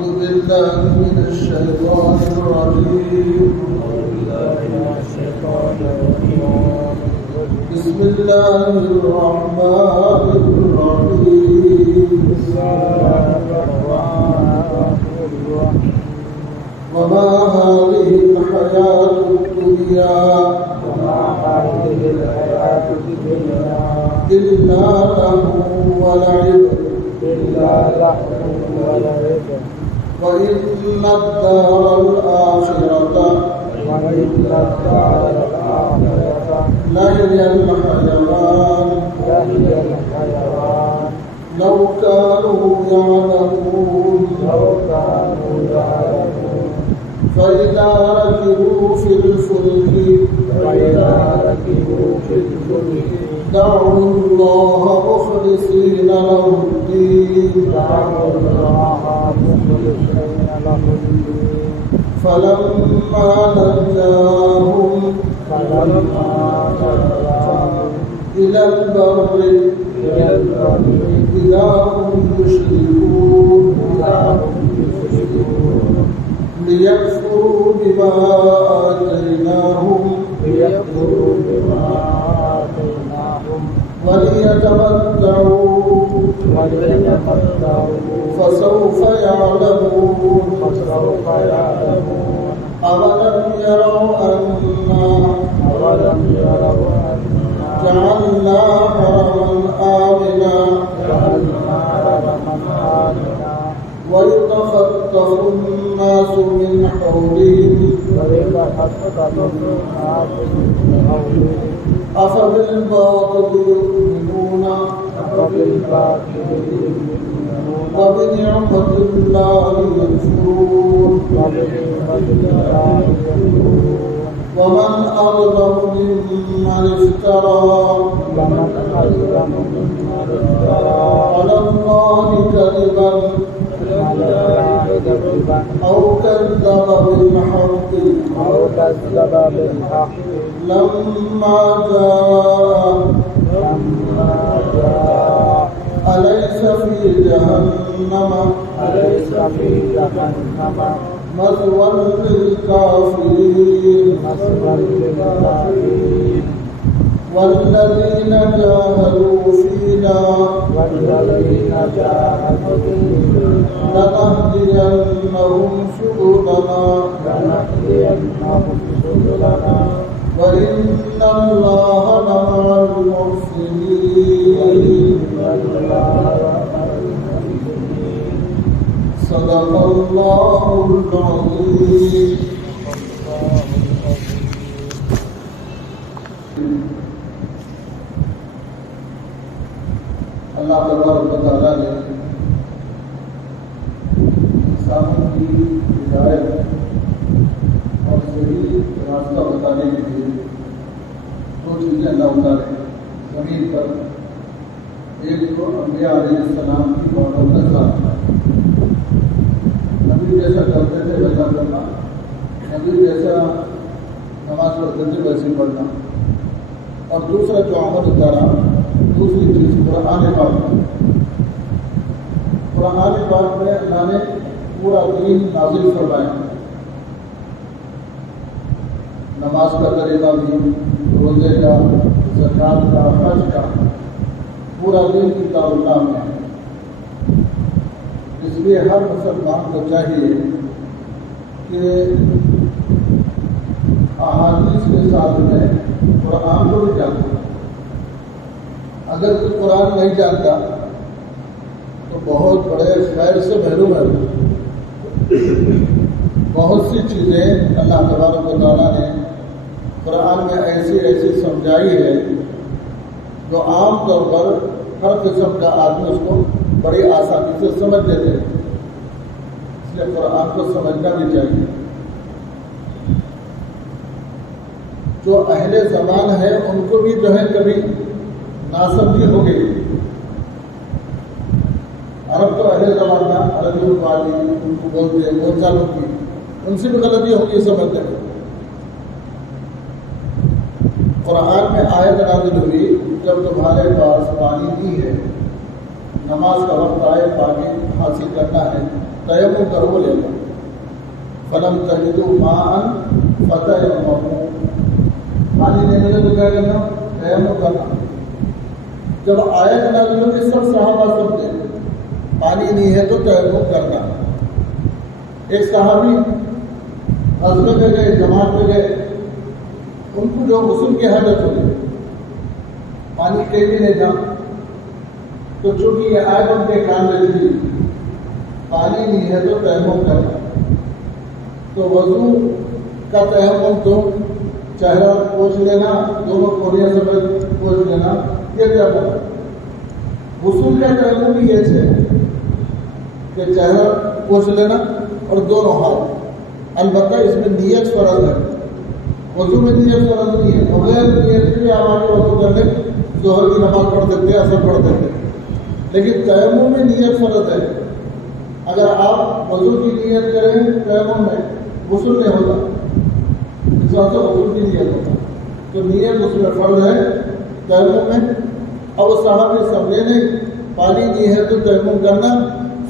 بالله من الشيطان الرجيم. بسم الله الرحمن الرحيم. وما هذه الحياة الدنيا إلا لهو ولعب وإن الدار الآخرة لهي الحيوان لو كانوا يعلمون. فإذا ركبوا في الفلك دعوا الله مخلصين له الدين فلما نجاهم إلى البر إذا هم يشركون ليكفروا بما آتيناهم وليتمتعوا فسوف يعلمون. أولم يروا أنا جعلنا حرما آمنا ويتخطف الناس من حولهم أفبالباطل يؤمنون وبنعمة الله يكفرون. ومن أظلم ممن افترى على الله كذبا أو كذب بالحق لما جاء أليس في جهنم مثوى للكافرين. والذين جاهدوا فينا لنهدينهم سبلنا وإن الله لمع المحسنين. صدق الله العظيم. اللہ تبارک و تعالیٰ نے انسانوں کی ہدایت اور صحیح راستہ بتانے کے لیے دو چیزیں اللہ اتارے زمین پر. ایک تو انبیاء علیہ السلام کی معجزہ، نبی جیسا کرتے تھے ویسا کرنا، نبی جیسا نماز پڑھتے تھے ویسے پڑھنا. اور دوسرا جو عمل اتارا، دوسری چیز قرآن پاک میں اللہ نے پورا دین نازل فرمایا. نماز کا طریقہ بھی، روزے کا، زکوٰۃ کا، حج کا، پورا دین کتاب اللہ میں ہے. اس لیے ہر مسلمان کو چاہیے کہ احادیث کے ساتھ میں قرآن کو بھی جانے. اگر کوئی قرآن نہیں جانتا تو بہت بڑے خیر سے محروم ہے. بہت سی چیزیں اللہ تبارک و تعالیٰ نے قرآن میں ایسی سمجھائی ہے جو عام طور پر ہر قسم کا آدمی اس کو بڑی آسانی سے سمجھ لیتے ہیں. اس لیے قرآن کو سمجھنا بھی چاہیے. جو اہل زمان ہے ان کو بھی جو ہے کبھی ناسمجھی ہو گئی. عرب تو اہل زمان تھا، عربی والی ان کو بولتے ہیں، بہت سالوں کی ان سے بھی غلطی ہوگی سمجھتے ہیں. قرآن میں آیت نازل ہوئی جب تمہارے پاس پانی نہیں ہے، نماز کا وقت آئے، پانی حاصل کرنا ہے، تیمم کرو لینا فلم تجدوا ماء فتیمموا، پانی نہیں ملے تو کیا کرنا؟ تیمم کرنا۔ جب آیت نازل ہوئی سب صحابہ سمجھے پانی نہیں ہے تو تیمم کرنا۔ ایک صحابی غزوے میں گئے، جماعت میں گئے، ان کو جو غسل کی حاجت ہوئی، پانی کہیں بھی نہیں تھا، تو چونکہ یہ آیت ان کے کان میں تھی پانی نہیں ہے تو تیمم کرنا، تو وضو کا تیمم تو چہرہ پوچھ لینا، دونوں کوریاں سے پوچھ لینا، یہ تیمم۔ غسل کا تیمم بھی یہ ہے کہ چہرہ پوچھ لینا اور دونوں ہاتھ، البتہ اس میں نیت فرض ہے، وضو میں نیت فرض نہیں ہے، بغیر نیت کے آپ آگے وضو کر لیں، ظہر کی نماز پڑھ دیتے ہیں، عصر پڑھ دیتے ہیں، لیکن تیمم میں نیت فرض ہے۔ اگر آپ وضو کی نیت کریں تیمم میں، غسل نہیں ہوتا، اس واسطے غسل کی نیت ہوتا، تو نیت اس میں فرض ہے تیمم میں۔ اب صحابی سمجھے نہیں پانی نہیں ہے تو تیمم کرنا،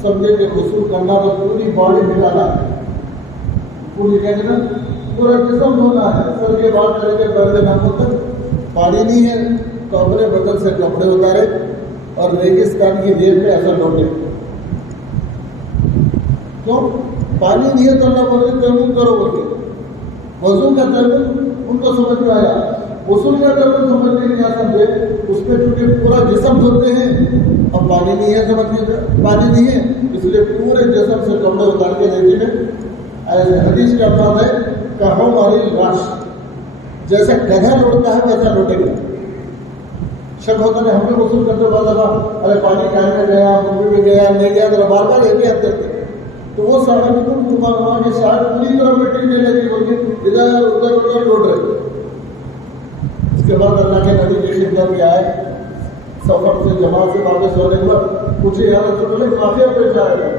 سمجھے کہ غسل کرنا تو پوری باڈی بھگانا ہے، پوری کہتے نا پورا جسم دھونا ہے، سر کے بعد کر کے پہلے نہ ہوتا، پانی نہیں ہے تو اپنے بدن سے کپڑے اتارے اور ریگستان کی ریت پہ اثر لوٹے۔ کیوں؟ پانی نہیں ہے تو اللہ بولے تیمم کرو بولے۔ وضو کا تیمم ان کو سمجھ میں آیا، غسل کا تیمم سمجھ میں نہیں آ سمجھے، اس میں چونکہ پورا جسم دھوتے ہیں، اب پانی نہیں ہے، سمجھیے پانی نہیں ہے، اس لیے پورے جسم سے کپڑے اتار کے دیکھیے میں ایسے حدیث کا الفاظ ہے کہو ماری راش، جیسا گدھا لوٹتا ہے ویسا لوٹے گا۔ شک ہوتا ہے ہم بھی غسل کرتے بعد دفعہ ارے پانی کہاں میں گیا، ممبئی میں گیا، نہیں گیا، تو بار بار ایک ہی آتے تھے، تو وہ صحابی کو گھما کے شاید پوری طرح مٹی دے لگی، بولتے ادھر ادھر ادھر لوٹ رہے۔ اس کے بعد اللہ کے نبی کی خدمت میں آئے، سفر سے جماعت سے واپس ہونے کے بعد پوچھے یا رسول اللہ معافیا پیش آئے گا،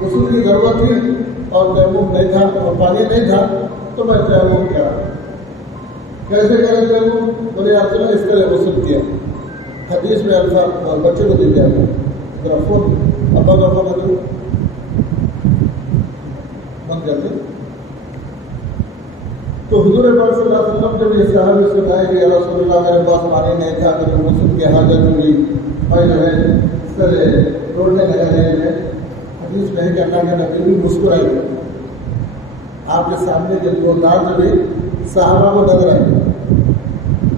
غسل کی ضرورت تھی اور تیمم نہیں تھا اور پانی نہیں تھا تو میں تیمم کیا، کیسے کرے تیمم؟ بولے آپ نے اس طرح غسل کیا۔ حدیث میں الفاظ اور بچے کو دے دیا ذرا فون ابا کا فون کرتے بند کرتے، تو حضور پاک صلی اللہ علیہ وسلم جب یہ صحابی سے کہا کہ یا رسول اللہ میرے پاس پانی نہیں تھا، میرے غسل کی حاجت ہوئی، میں جو ہے اس طرح دوڑنے لگا میں، حدیث میں ہے کہ اللہ کے نبی بھی مسکرائی، آپ کے سامنے جب وہ دانت بھی صحابہ کو نظر آئے،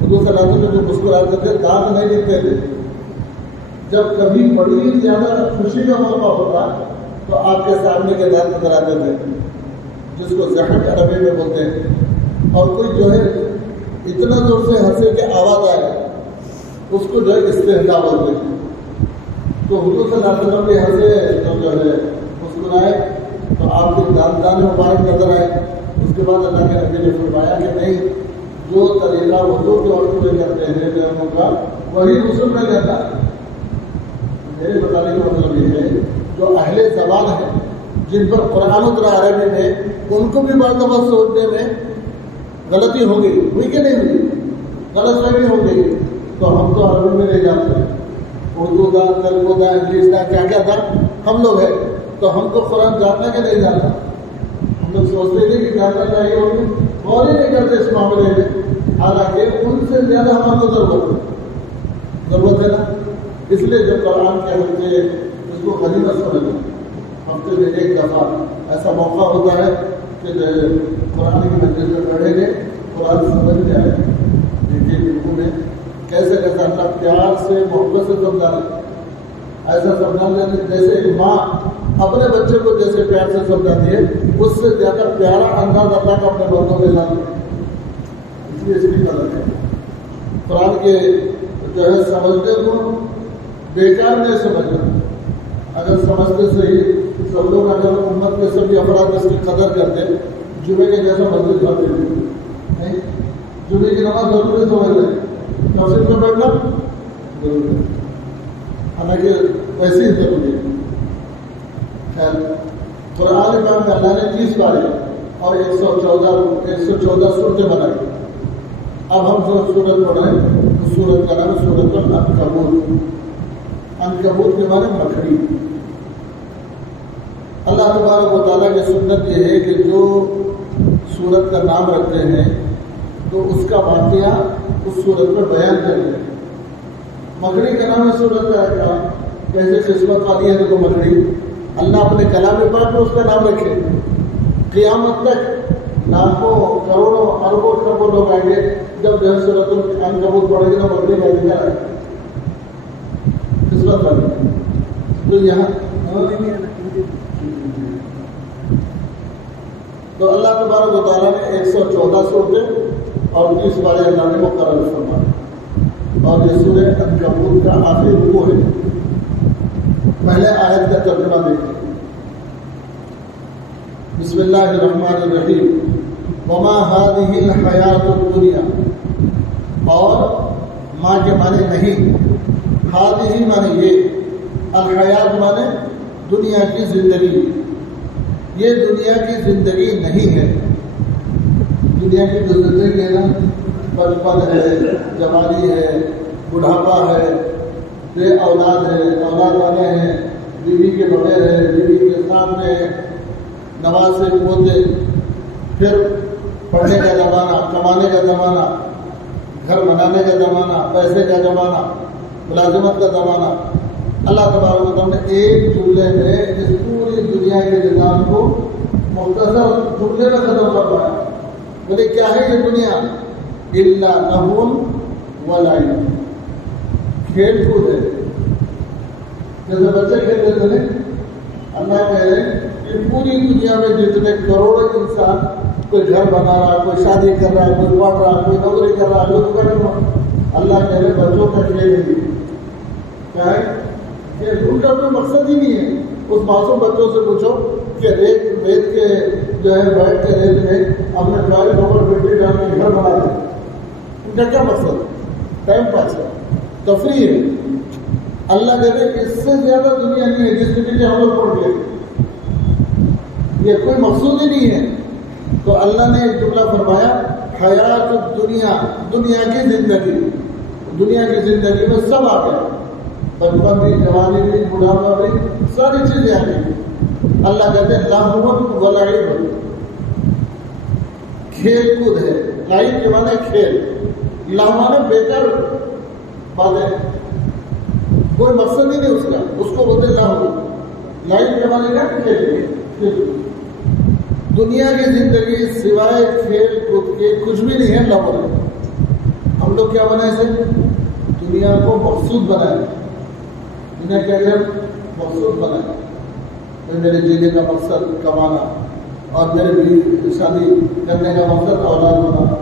حضور صلی اللہ علیہ وسلم جو مسکراتے تھے دانت نہیں دکھتے تھے۔ جب کبھی بڑی زیادہ خوشی کا موقع ہوتا تو آپ کے سامنے کے دانت نظر آتے تھے، جس کو ضحک عربی میں بولتے ہیں، اور کوئی جو ہے اتنا زور سے ہنسے کہ آواز آئے اس کو جو ہے استحضاء بولتے ہیں۔ تو حضور صلی اللہ علیہ وسلم بھی ہنسے تو جو ہے مسکرائے تو آپ کے دان مبارک نظر آئے۔ اس کے بعد اللہ کے نبی نے فرمایا کہ نہیں، جو طریقہ وضو کے وقت میں کرتے ہیں تیمم کا وہی غسل میں لیتا ہے۔ میرے بتانے کا مطلب یہ ہے جو اہل زبان ہیں جن پر قرآن اترا عربی میں، ان کو بھی بعض دفعہ سوچنے میں غلطی ہو گئی، ہوئی کہ نہیں ہوئی، غلط فہمی ہو گئی، تو ہم تو عربی میں نہیں جانتے، اردو دا، تیلگو دا، انگلش دا، کیا کیا تھا ہم لوگ ہیں، تو ہم کو قرآن جاننا کہ نہیں جاننا، ہم لوگ سوچتے تھے کہ جاننا چاہیے، غور ہی نہیں کرتے اس معاملے میں، حالانکہ ان سے زیادہ ہمارے کو ضرورت ہے نا۔ اس لیے جب قرآن کے ہفتے اس کو غنیمت سمجھیں، ہفتے میں ایک دفعہ ایسا موقع ہوتا ہے کہ قرآن کی مجلس میں پڑھیں گے، قرآن سمجھ میں آئے گا۔ دیکھیے بالکل میں کیسے کیسا اللہ پیار سے محبت سے سمجھانا، ایسا سمجھانا جیسے ایک ماں اپنے بچے کو جیسے پیار سے سمجھاتی ہے، اس سے زیادہ پیارا انداز اللہ کا اپنے بندوں کے ساتھ، اس لیے اس کی مدد ہے۔ قرآن کے جو ہے سمجھنے کو بیکار نہیں سمجھنا، اگر سمجھتے صحیح سب لوگ، اگر امت کے سبھی افراد اس کی قدر کرتے، جمعے کے جیسا مسجد بھرتے نہیں، جمعے کی نماز ضروری سمجھ لیں، مسجد میں بیٹھنا ضروری ہے، حالانکہ ویسے ہی ضروری ہے۔ خیر، قرآن پاک میں اللہ نے 30 پارے اور 114 صورتیں بنائی۔ اب ہم جو سورت پڑھ رہے ہیں اس سورت کا نام سورت العنکبوت۔ عنکبوت کے معنی مکڑی، اللہ تبارک و تعالیٰ کی سنت یہ ہے کہ جو سورت کا نام رکھتے ہیں تو اس کا واقعہ اس سورت میں بیان کریں. مکڑی کا نام ہے سورت کا، کیسے قسمت والی ہے تو مکڑی. اللہ اپنے کلام پاک میں اس کا نام رکھے. قیامت تک لاکھوں کروڑوں اربوں خربوں لوگ آئیں گے، جب جو ہے سورت العنکبوت پڑھے گی تو مکڑی کا ذکر ہے قسمت والی. تو یہاں تو اللہ تبارک و تعالیٰ نے 114 سورتیں اور 30 بارے اللہ نے مقرر فرمایا. اور یہ سورہ عنکبوت کا آخری رکوع ہے. پہلے آیت کا ترجمہ دیکھیں. بسم اللہ الرحمن الرحیم. وما هذه الحیات الدنیا، اور ماں کے معنی نہیں، هذه معنی یہ، الحیات معنی دنیا کی زندگی. یہ دنیا کی زندگی نہیں ہے. دنیا کی جو زندگی ہے نا، بچپن ہے، جوانی ہے، بڑھاپا ہے، بے اولاد ہے، اولاد والے ہیں، بیوی کے بغیر ہے، بیوی کے سامنے ہے، نواز سے پوتے، پھر پڑھنے کا زمانہ، کمانے کا زمانہ، گھر بنانے کا زمانہ، پیسے کا زمانہ، ملازمت کا زمانہ. اللہ تبارک و تعالیٰ نے ایک جملے میں اس پوری دنیا کے نظام کو مختصر جملے میں ختم کروایا. بولے کیا ہے یہ دنیا؟ الا لہو و لعب، کھیل کود ہے. جیسے بچے کھیلتے تھے، اللہ کہہ رہے کہ پوری دنیا میں جتنے کروڑوں انسان، کوئی گھر بنا رہا، کوئی شادی کر رہا، کوئی پڑھ رہا، کوئی نوکری کر رہا، کوئی دکان کر رہا، اللہ کہہ رہے بچوں کا کھیل ہے. کیا ہے؟ ان کا کوئی مقصد ہی نہیں ہے. اس معصوم بچوں سے پوچھو کہ ریت کے جو ہے بیٹھ کے ریت میں اپنے ڈرائیو نمبر بیٹری ڈال کے گھر بنا دیں. ان کا کیا مقصد ہے؟ ٹائم پاس ہے، تفریح ہے. اللہ کہتے ہیں اس سے زیادہ دنیا نہیں ہے جس کے پیچھے ہم لوگ پڑ گئے. یہ کوئی مقصود ہی نہیں ہے. تو اللہ نے ایک جملہ فرمایا، حیات دنیا، دنیا کی زندگی. دنیا کی زندگی میں سب آ گیا، بچپن بھی، جوانی بھی، بڑھاپا بھی، ساری چیزیں آ گئی. اللہ کہتے ہیں لہو و لعب، کھیل کود ہے. لعب کے معنی کھیل، لہو معنی بیکار باتیں، کوئی مقصد ہی نہیں اس کا، اس کو بولتے لہو. لعب کے معنی کیا؟ کھیل. دنیا کی زندگی سوائے کھیل کود کے کچھ بھی نہیں ہے. لہو ہے. ہم لوگ کیا بنائے اسے؟ دنیا کو مقصود بنائے. انہیں کیا کیا مقصود بنائے. میرے جینے کا مقصد کمانا، اور میرے بھی شادی کرنے کا مقصد اولاد بنانا،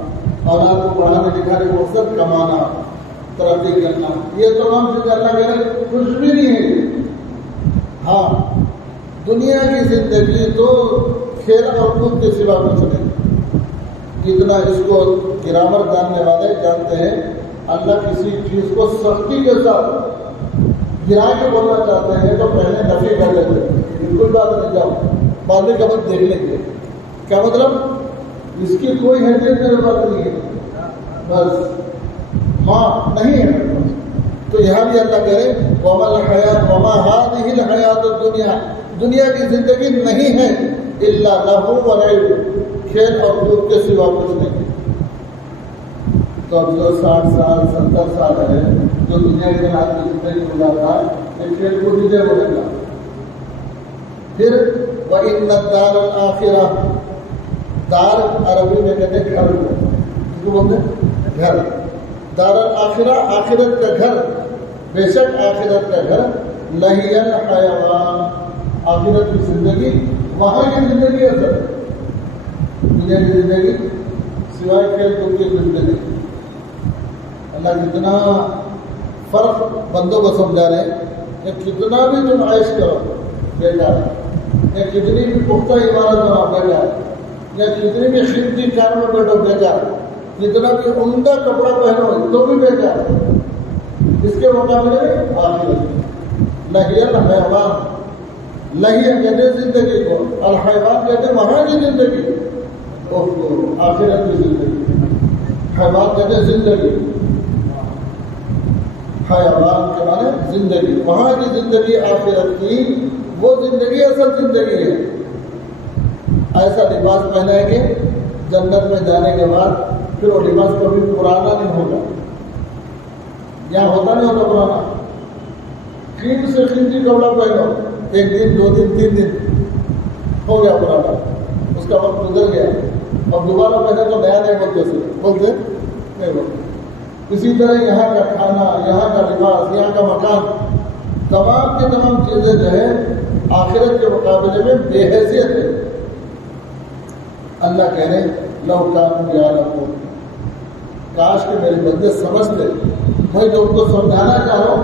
اولاد کو پڑھانے لکھانے کا مقصد کمانا، ترقی کرنا. یہ تمام چیزیں اللہ کہہ رہے کچھ بھی نہیں ہے. ہاں، دنیا کی زندگی تو کھیل اور کود کے سوا کچھ نہیں. جتنا اس کو گرامر جاننے والے جانتے ہیں، اللہ کسی چیز کو سختی کے ساتھ گرا کے بولنا چاہتے ہیں تو پہلے نفی کر دیتے ہیں. بالکل بات نہیں، جاؤ بعد میں کبھی دیکھ لیں گے. کیا مطلب؟ اس کی کوئی حیثیت میرے پاس نہیں ہے، بس ماں نہیں ہے. تو یہاں بھی اللہ کہہ رہے وما هذه الحیات الدنیا، دنیا کی زندگی نہیں ہے الا لہو و لعب، کھیل اور کود کے سوا کچھ نہیں. تو اب جو 60 سال 70 سال ہے جو دنیا کے آدمی زندگی گزارتا ہے، یہ کھیل کود ہی بولے گا. پھر وَإِنَّ الدَّارَ الْآخِرَةَ، دار عربی میں کہتے ہیں گھر کو، کس کو بولتے ہیں؟ گھر. دار الآخرہ، آخرت کا گھر. بے شک آخرت کا گھر لَهِيَ الْحَيَوَانُ، آخرت کی زندگی وہاں کی زندگی ہے. سر دنیا کی زندگی سوائے کھیل کود کی زندگی. اللہ کتنا فرق بندوں کو سمجھا رہے ہیں کہ کتنا بھی تم عائش کرو بیکار، یا کتنی بھی پختہ عمارت بناؤ بیکار، یا کتنی بھی قیمتی کار میں بیٹھو بیکار، کتنا بھی عمدہ کپڑا پہنو تو بھی بیکار. اس کے مقابلے میں آخرت لہی الحیوان، لہی کہتے ہیں زندگی کو، الحیوان کہتے ہیں وہاں کی زندگی. آخرت کی زندگی، حیوان کہتے ہیں زندگی، حیوان کے معنی زندگی، وہاں کی زندگی آخرت کی وہ زندگی اصل زندگی ہے. ایسا لباس پہنائیں گے جنت میں جانے کے بعد، پھر وہ لباس کبھی پرانا نہیں ہوگا. یہاں ہوتا نہیں ہوتا پرانا. قیمت سے قیمتی کپڑا پہنو، 1 دن 2 دن 3 دن ہو گیا پرانا، اس کا وقت گزر گیا، اور دوبارہ پہنے تو نیا نہیں بولتے نہیں بولتے. اسی طرح یہاں کا کھانا، یہاں کا لباس، یہاں کا مکان، تمام کی تمام چیزیں جو ہے آخرت کے مقابلے میں بے حیثیت ہے. اللہ کہہ رہے لو کانوا یعلمون، کاش کہ میرے بندے سمجھتے. میں جو ان کو سمجھانا چاہ رہا ہوں،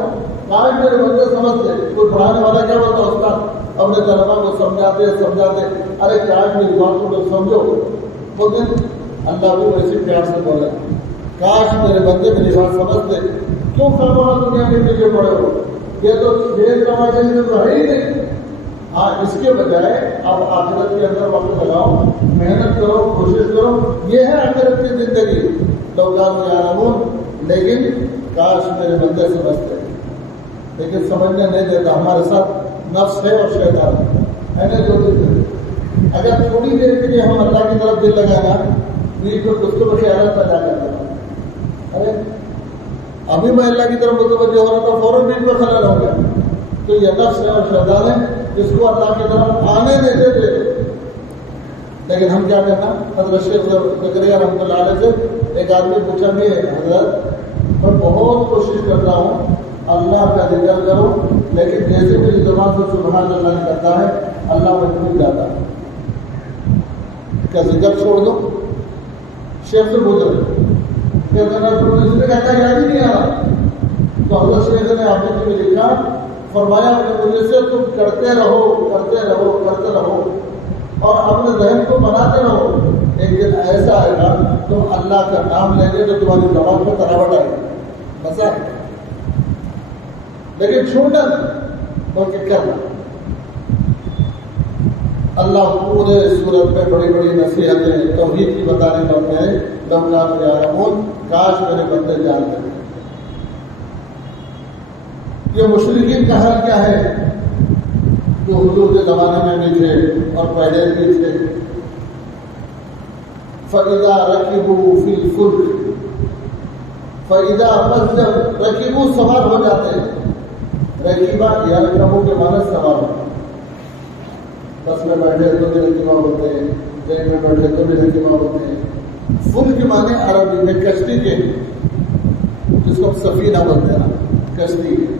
کاش میرے بندے سمجھتے. کوئی پڑھانے والا کیا بولتا استاد اپنے طلبا کو سمجھاتے ارے کاش میری باتوں کو سمجھو. بولتے اللہ بھی ویسے پیار سے بولے کاش میرے بندے میری بات سمجھتے. کیوں خراب دنیا کے پیچھے پڑے ہو؟ یہ تو کھیل تماشے میں تو ہے ہی نہیں. ہاں، اس کے بجائے آپ آخرت کے اندر وقت لگاؤ، محنت کرو، کوشش کرو. یہ ہے آخرت کی زندگی. لو کانوا یعلمون. لیکن کاش میرے بندے سمجھتے، لیکن سمجھنے نہیں دیتا. ہمارے ساتھ نفس ہے اور شیطان ہے نا. جو اگر تھوڑی دیر کے لیے ہم اللہ کی طرف دل لگانا، بیچ میں کچھ تو خیالات پیدا کرتا ہے. ارے ابھی میں اللہ کی طرف متوجہ ہو رہا تھا، فوراً بیچ میں خلل ہو گیا. تو یہ نفس ہے اور شیطان ہے، جس کو اللہ کی طرف آنے نہیں دیتے. لیکن ہم کیا کہنا؟ حضرت شیخ زکریا رحمۃ اللہ علیہ سے ایک آدمی پوچھا کہ حضرت میں بہت کوشش کرتا ہوں اللہ کا ذکر کروں، لیکن جیسے میری زبان سے سبحان اللہ کرتا ہے اللہ میں ڈوب جاتا ہے، کیا ذکر چھوڑ دو؟ شیخ سے پوچھ رہے اس نے کہتا یاد ہی نہیں آ رہا. تو حضرت شیخ نے آپ نے مجھے لکھا، فرمایا اپنے مجھے سے تم کرتے رہو کرتے رہو کرتے رہو اور اپنے ذہن کو بناتے رہو. ایک دن ایسا آئے گا تم اللہ کا نام لیں گے تو تمہاری زبان میں تراوٹ آئے گی. مسا لیکن چھوڑنا بلکہ کرنا. اللہ پورے صورت میں بڑی بڑی نصیحتیں توحید کی بتانے لگتے ہیں. لو کانوا یعلمون، کاش میرے بندے جانتے. یہ مشرکین کا حال کیا ہے جو حضور کے زمانے میں بھی تھے اور پہلے بھی تھے. فَإِذَا رَكِبُوا فِي الْفُلْكِ، فَإِذَا بس جب رکیبو سوار ہو جاتے ہیں. رکیبہ یا رکبو کے معنی سوار ہو. بس میں بیٹھے تو بھی رکیبہ ہوتے ہیں، ٹرین میں بیٹھے تو بھی رکیبہ ہوتے ہیں. فل کے معنی عربی میں کشتی کے، جس کو سفینہ بولتے ہیں نا، کشتی کے.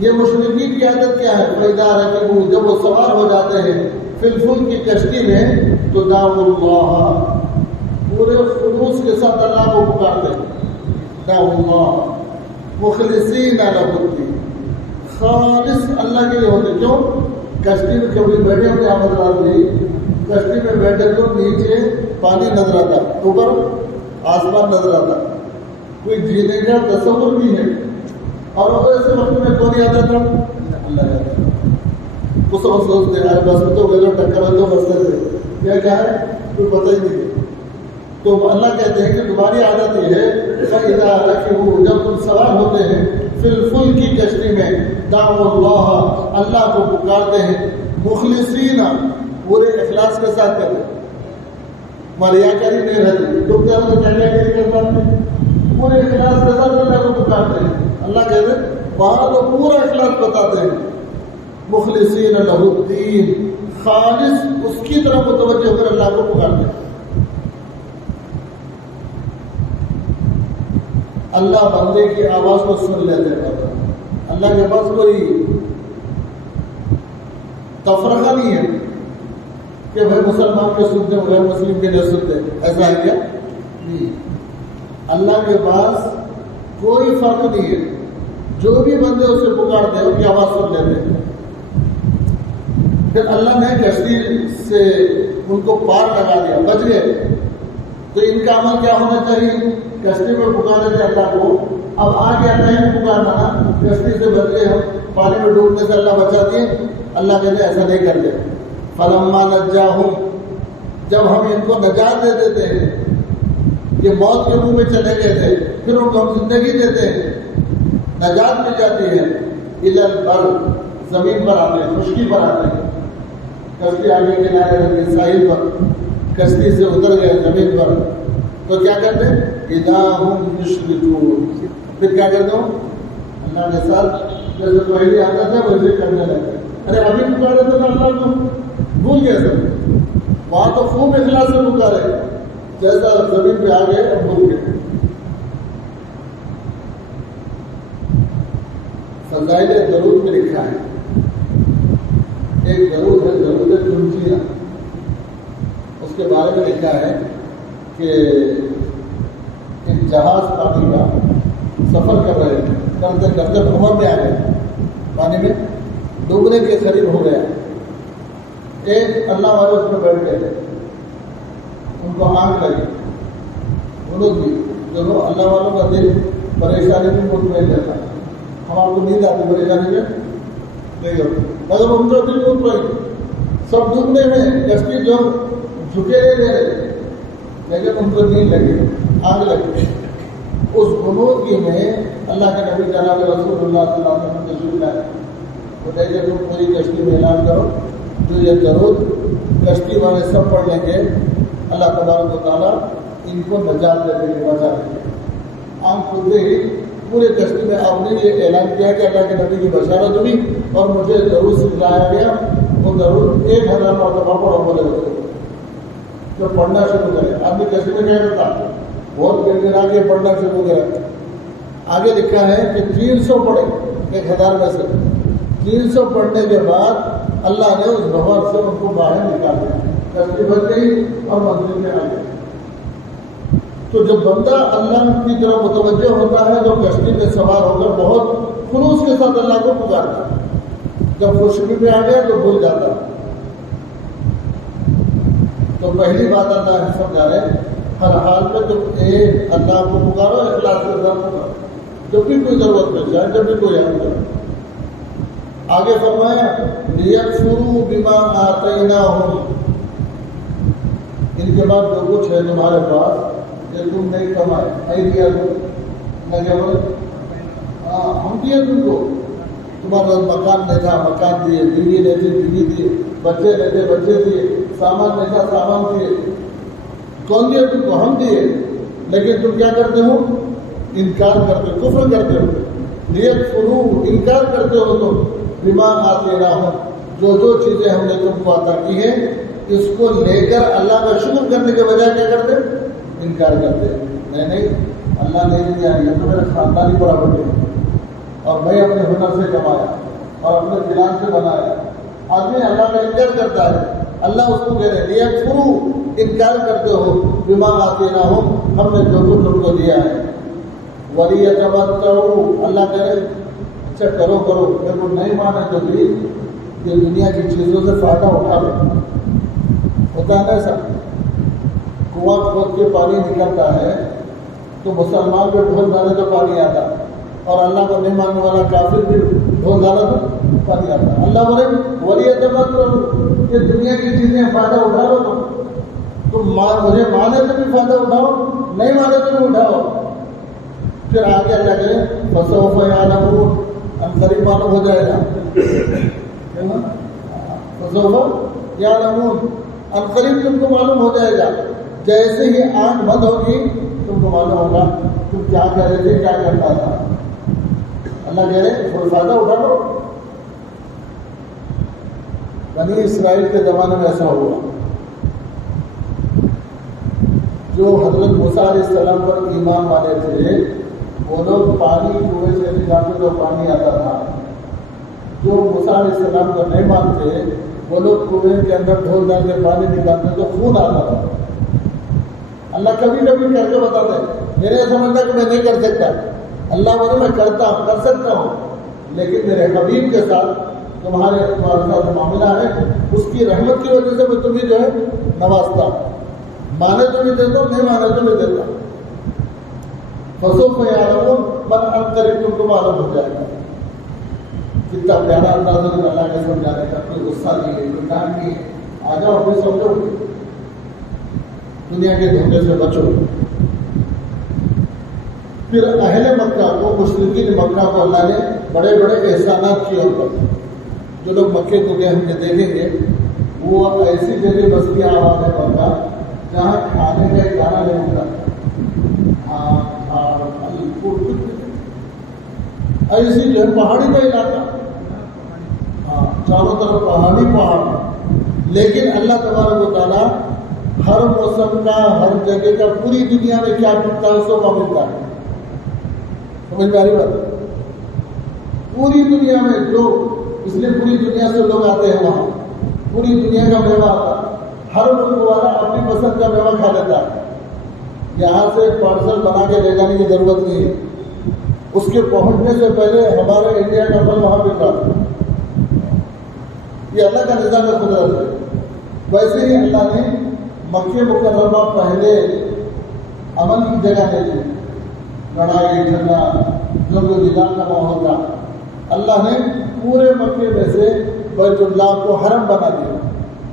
یہ مشرکین کی عادت کیا ہے؟ فَإِذَا رَكِبُوا، جب وہ سوار ہو جاتے ہیں فی الفلک کی کشتی میں، تو دعوا اللہ، پورے خلوص کے ساتھ اللہ کو پکارتے ہیں. دعوا اللہ مخلصین لہ الدین، خالص اللہ کے لیے ہوتے. کیوں؟ کشتی میں کبھی بیٹھے ہوتے آپ حضرات نہیں، کشتی میں بیٹھے تو نیچے پانی نظر آتا، اوپر آسمان نظر آتا، کوئی جینے کا تصور بھی ہے. اور وہ ایسے وقت میں کون آتا تھا؟ اللہ آتا تھا. اس وقت سوچتے ہیں بس تو گزر ٹکر ہے تو بستے سے کیا ہے کوئی پتہ ہی نہیں. تو اللہ کہتے ہیں کہ تمہاری عادت یہ ہے فَإِذَا رَكِبُوا، جب تم سوار ہوتے ہیں فی الفلک کی کشتی میں، دعوا اللہ، اللہ کو پکارتے ہیں، مخلصین، پورے اخلاص کے ساتھ کرتے ہیں. ریاکاری نہیں رہتی. ڈوبتے ہیں تو ریاکاری کرتا ہے، پورے اخلاص کے ساتھ اللہ کو پکارتے ہیں. اللہ کہتے ہیں وہاں تو پورا اخلاص بتاتے ہیں. مخلصین لہ الدین، خالص اس کی طرف متوجہ ہو کر اللہ کو پکارتے ہیں. اللہ بندے کی آواز کو سن لیتے ہیں. اللہ کے پاس کوئی تفرقہ نہیں ہے کہ بھائی مسلمان کے سنتے ہیں غیر مسلم کے نہیں سنتے. ایسا ہے کیا؟ نہیں. اللہ کے پاس کوئی فرق نہیں ہے. جو بھی بندے اسے پکارتے ہیں ان کی آواز سن لیتے ہیں. پھر اللہ نے کشتی سے ان کو پار لگا دیا، بچ گئے. تو ان کا عمل کیا ہونا چاہیے؟ کشتی میں پکارے تھے اللہ کو، اب آ گیا نہیں پکارنا، کشتی سے بچ گئے ہم، پانی میں ڈوبنے سے اللہ بچا دیے. اللہ کہتے ایسا نہیں کرتے. فَلَمَّا نَجَّاهُمْ، جب ہم ان کو نجات دے دیتے ہیں، یہ موت کے منہ میں چلے گئے تھے، پھر ان کو ہم زندگی دیتے ہیں، نجات مل جاتی ہے. إِلَى الْبَرِّ، زمین پر آتے ہیں، خشکی پر آتے ہیں، کشتی آگے کنارے رکھے ساحل پر، کشتی سے اتر گئے زمین پر، تو کیا کرتے ہیں؟ اذا هم یشرکون، پھر کیا کرتے ہو؟ اللہ کے ساتھ جیسے پہلے آتا تھا ویسے کرنے لگے. ارے ابھی پکارے تھے نا اللہ کو، بھول گئے سب. وہاں تو خوب اخلاص سے پکارے، جیسا زمین پہ آ گئے اب بھول گئے. فضائل درود میں لکھا ہے، ایک درود ہے درود تنجیہ، اس کے بارے میں لکھا ہے کہ ایک جہاز پانی کا سفر کر رہے تھے، کرتے کرتے بھور میں آ گئے، پانی میں ڈوبنے کے قریب ہو گیا. ایک اللہ والے اس میں بیٹھ گئے تھے، ان کو آنکھ لگی، انہوں بھی چلو اللہ والوں کا دل پریشانی میں مطمئن رہتا ہے. ہم آپ کو نیند آتی پریشانی میں نہیں ہوتی، مگر ان کا دل مطمئن، سب ڈوبنے میں کشتی جو جھکے نہیں دے رہے، لیکن ان کو نیند لگی، آگ لگی. اس بنودگی میں اللہ کے نبی جناب رسول اللہ صلی اللہ علیہ وسلم تشریف لائے. وہ کہتے ہیں تم پوری کشتی میں اعلان کرو جو یہ درود کشتی والے سب پڑھ لیں گے، اللہ تبارک و تعالیٰ ان کو نجات دے دیں گے، بچا دیں گے. آنکھ کھلتے ہی پورے کشتی میں آپ نے یہ اعلان کیا کہ اللہ کے نبی کی بشارت ہوئی اور مجھے درود سکھلایا گیا. وہ درود 1000 مرتبہ پڑھو بولے ہوتے جو پڑھنا شروع کرے. آدمی کشتی میں کیا کرتا؟ بہت گر گرا کے پڑھنا شروع کرے. آگے لکھا ہے کہ 300 پڑھے 1000 میں سے. 300 پڑھنے کے بعد اللہ نے اس بھور سے ان کو باہر نکال دیا، کشتی بچ گئی اور منزل میں آ گئی. تو جب بندہ اللہ کی طرف متوجہ ہوتا ہے تو کشتی میں سوار ہو کر بہت خلوص کے ساتھ اللہ کو پکارتا ہے. جب خشکی میں آ گیا تو بھول جاتا ہے. تو پہلی بات اللہ سمجھا رہے ہر حال میں تم ایک اللہ کو پکارو، اخلاص کے ساتھ پکارو، جب بھی کوئی ضرورت پڑ جائے، جب بھی کوئی یاد کرے. آگے فرمایا لیکفروا بما آتیناہم، ان کے بعد جو کچھ ہے تمہارے پاس یہ تم نہیں کمائے، نہیں دیا تم، نہ کیا بولے ہم دیے تم کو. تمہارا مکان نہیں تھا مکان دیے، بیوی نہیں تھی بیوی دیے، بچے نہیں تھے بچے دیے، سامان نہیں تھا سامان دیے. کون دیے تم کو؟ ہم دیے. لیکن تم کیا کرتے ہو؟ انکار کرتے ہو، کفر کرتے ہو. لیکفروا، انکار کرتے ہو تم بما آتیناہم، جو جو چیزیں ہم نے تم کو عطا کی ہیں اس کو لے کر اللہ کا شکر کرنے کے بجائے کیا کرتے؟ انکار کرتے. نہیں اللہ نہیں دیا، یہ تو میرے خاندانی پراپرٹی ہے اور میں اپنے ہنر سے کمایا اور اپنے فلان سے بنایا. آدمی اللہ کا انکار کرتا ہے. اللہ اس کو کہہ رہے لیکفروا، انکار کرتے ہو بما آتیناہم، ہم نے جو کچھ تم کو دیا ہے. وَلِيَتَمَتَّعُوا، اللہ کہہ رہے اچھا کرو میرے کو نہیں مانے تو بھی یہ دنیا کی چیزوں سے فائدہ اٹھا لے. ہوتا ہے ایسا، کنواں کھود کے پانی نکلتا ہے تو مسلمان پہ ڈھول ڈالے تو پانی آتا، اور اللہ کو نہیں ماننے والا کافر بھی ڈھول ڈالا تو پانی آتا. اللہ بولے وَلِيَتَمَتَّعُوا، یہ دنیا کی چیزیں فائدہ اٹھا لو. تم مجھے مانے تو بھی فائدہ اٹھاؤ، نہیں مانے تو بھی اٹھاؤ. پھر آگے اللہ کرے فَسَوْفَ يَعْلَمُونَ، قریب معلوم ہو جائے گا. فَسَوْفَ يَعْلَمُونَ، قریب تم کو معلوم ہو جائے گا. جیسے ہی آنکھ بند ہوگی تم کو معلوم ہوگا تم کیا کہہ رہے تھے، کیا کرنا تھا. اللہ کہہ رہے کوئی فائدہ اٹھا لو. بنی اسرائیل کے زمانے میں ایسا ہوا، جو حضرت موسیٰ علیہ السلام پر ایمان والے تھے وہ لوگ پانی کنویں سے نکالتے تو پانی آتا تھا. جو موسیٰ علیہ السلام کو نہیں مانتے وہ لوگ کنویں کے اندر ڈھول ڈال کے پانی نکالتے تو خون آتا تھا. اللہ کبھی کبھی کر کے بتاتے میرے سمجھنا کہ میں نہیں کر سکتا. اللہ بولے میں کرتا ہوں، کر سکتا ہوں، لیکن میرے حبیب کے ساتھ تمہارے ساتھ معاملہ ہے، اس کی رحمت کی وجہ سے میں تمہیں جو ہے نوازتا ہوں. مانے تو بھی دیتا ہوں، نہیں مانے تو بھی دیتا ہوں. فَسَوْفَ يَعْلَمُونَ، من ان قریب تم کو معلوم ہو جائے گا. کتنا پیارا انداز ہے اللہ کے سمجھانے کا. کوئی غصہ نہیں ہے، کوئی ڈانٹ نہیں ہے. آ جاؤ اپنی سمجھو، دنیا کے دھوکے سے بچو. پھر اہل مکہ کو، مشرکین مکہ کو اللہ نے بڑے بڑے احسانات کیے ان پر. جو لوگ مکے کو گئے ہم نے دیکھیں گے وہ ایسی جگہ بستیاں آباد ہے مکہ جہاں کھانے کا ایک دانہ نہیں ہوتا، ایسی جو ہے پہاڑی کا علاقہ، ہاں چاروں طرف پہاڑی پہاڑ، لیکن اللہ تبارک و تعالیٰ ہر موسم کا، ہر جگہ کا، پوری دنیا میں کیا ملتا ہے اس کو ملتا ہے. سمجھ میں آ رہی بات؟ پوری دنیا میں جو، اس لیے پوری دنیا سے لوگ آتے ہیں وہاں، پوری دنیا کا میوہ آتا ہے، ہر ملک والا اپنی پسند کا میوہ کھا لیتا ہے. یہاں سے پارسل بنا کے لے جانے کی ضرورت نہیں ہے، اس کے پہنچنے سے پہلے ہمارے انڈیا کا پھل وہاں مل رہا ہے. یہ اللہ کا نظام ہے، قدرت ہے. ویسے ہی اللہ نے مکہ مکرمہ پہلے امن کی جگہ ہے، لڑائی جھگڑا جنگ و جدال کا ماحول تھا. اللہ نے پورے مکے میں سے بیت اللہ کو حرم بنا دیا.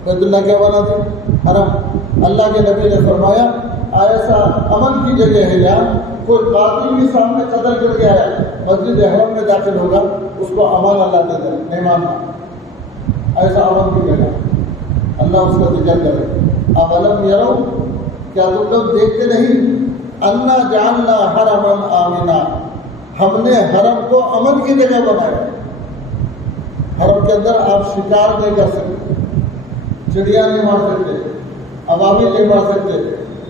بیت اللہ کیا بنا دیا؟ حرم. اللہ کے نبی نے فرمایا ایسا امن کی جگہ ہے یہاں، کوئی قاتل بھی سامنے قتل کر کے آیا مسجد حرم میں داخل ہوگا، اس کو امان اللہ دے دے، نہیں ماننا. ایسا امن کی جگہ اللہ اس کا ذکر کرے. اولم یرو، کیا تم لوگ دیکھتے نہیں، انا جعلنا حرما آمنا، ہم نے حرم کو امن کی جگہ بنایا. حرم کے اندر آپ شکار نہیں کر سکتے، چڑیا نہیں مار سکتے، ابابیل نہیں مار سکتے،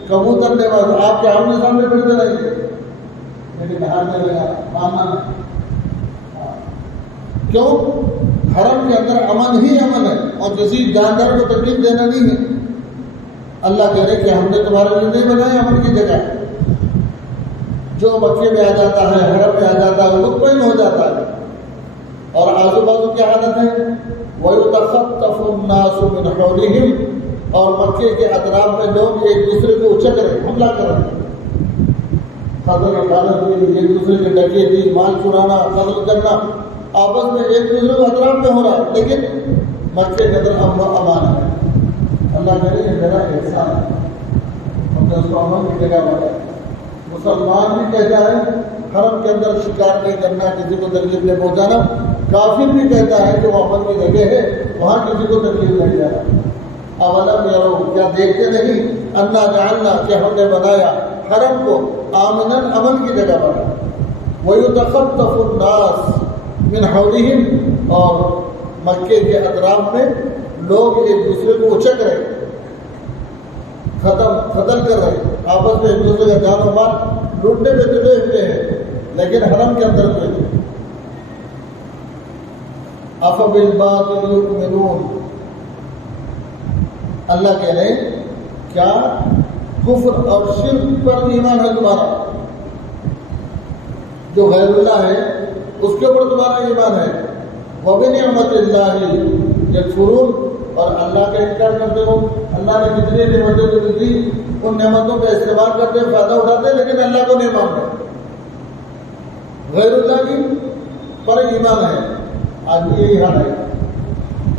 کبوتر نہیں مار سکتے. آپ کے آمنے سامنے پھرتے رہیے، لیکن باہر نہیں لگا ماننا نہیں. کیوں؟ حرم کے اندر امن ہی امن ہے، اور کسی جاندار کو تکلیف دینا نہیں ہے. اللہ کہہ رہے کہ ہم نے تمہارے لیے نہیں بنایا امن کی جگہ. جو مکے میں آ جاتا ہے، حرم میں آ جاتا ہے، مطمئن ہو جاتا ہے. اور آزو بازو کی حالت ہے وَيُتَخَطَّفُ النَّاسُ مِنْ حَوْلِهِمْ، اور مکے کے اطراف میں لوگ ایک دوسرے کو اچک رہے، حملہ کر رہے، قتل عدالت میں ایک دوسرے کے ڈکیتی، مال چرانا، قتل کرنا، آپس میں ایک دوسرے کو اطراف میں ہو رہا ہے، لیکن مکے کے اندر امن و امان ہے. اللہ کہہ رہے ہیں میرا احسان ہے، ہم نے اس کو امن کی جگہ بنایا. مسلمان بھی کہتا ہے حرم کے اندر شکار نہیں کرنا، کسی کو تکلیف نہیں پہنچانا. کافر بھی کہتا ہے کہ وہ امن کی جگہ ہے، وہاں کسی کو تکلیف نہیں جانا. اولم یرو، کیا دیکھتے نہیں، انا جعلنا، کہ ہم نے بنایا حرم کو آمنا، امن کی جگہ بنایا. وَيُتَخَطَّفُ النَّاسُ مِنْ حَوْلِهِمْ، اور مکے کے اطراف میں لوگ ایک دوسرے کو اچک رہے، قتل کر رہے، آپس میں ایک دوسرے کا جان و مال لوٹنے پہ تلے ہوئے ہیں، لیکن حرم کے اندر کوئی نہیں. أَفَبِالْبَاطِلِ يُؤْمِنُونَ، اللہ کہہ رہے ہیں کیا کفر اور شرک پر ایمان ہے تمہارا؟ جو غیر اللہ ہے اس کے اوپر تمہارا ایمان ہے. وَبِنِعْمَةِ اللَّهِ يَكْفُرُونَ، اور اللہ کا انکار کرتے ہو. اللہ نے کتنی نعمتیں تمہیں دی، ان نعمتوں کا استعمال کرتے، فائدہ اٹھاتے، لیکن اللہ کو نہیں مانتے. غیر اللہ کی پر ایمان ہے. آج بھی یہی حال ہے،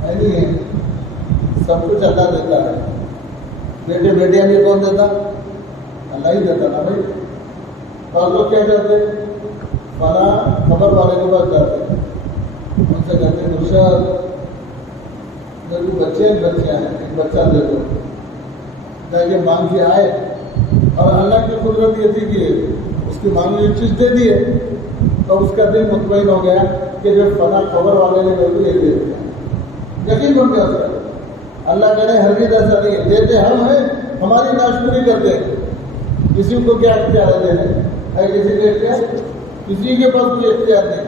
نہیں ہے؟ سب کچھ اللہ دیتا ہے. بیٹے بیٹیاں بھی کون دیتا؟ اللہ ہی دیتا نا بھائی. اور لوگ کیا کرتے، فلاں خبر والے کے پاس جاتے، ان سے کہتے مرشد میرے بچے ہیں، ایک بچہ دے دو. کہ مانگ کے آئے، اور اللہ کی قدرت یہ تھی کہ اس کی مانگی ہوئی چیز دے دی ہے، تو اس کا دل مطمئن ہو گیا کہ جو فلاں خبر والے نے میرے کو یہ دے دیا. یقین بن گیا سر. اللہ کہہ رہے ہرگز ایسا نہیں ہے، دیتے ہم ہیں، ہماری ناشکری کرتے ہیں. کسی کو کیا اختیار دینے ہے؟ کسی کے اختیار؟ کسی کے پاس کوئی اختیار نہیں.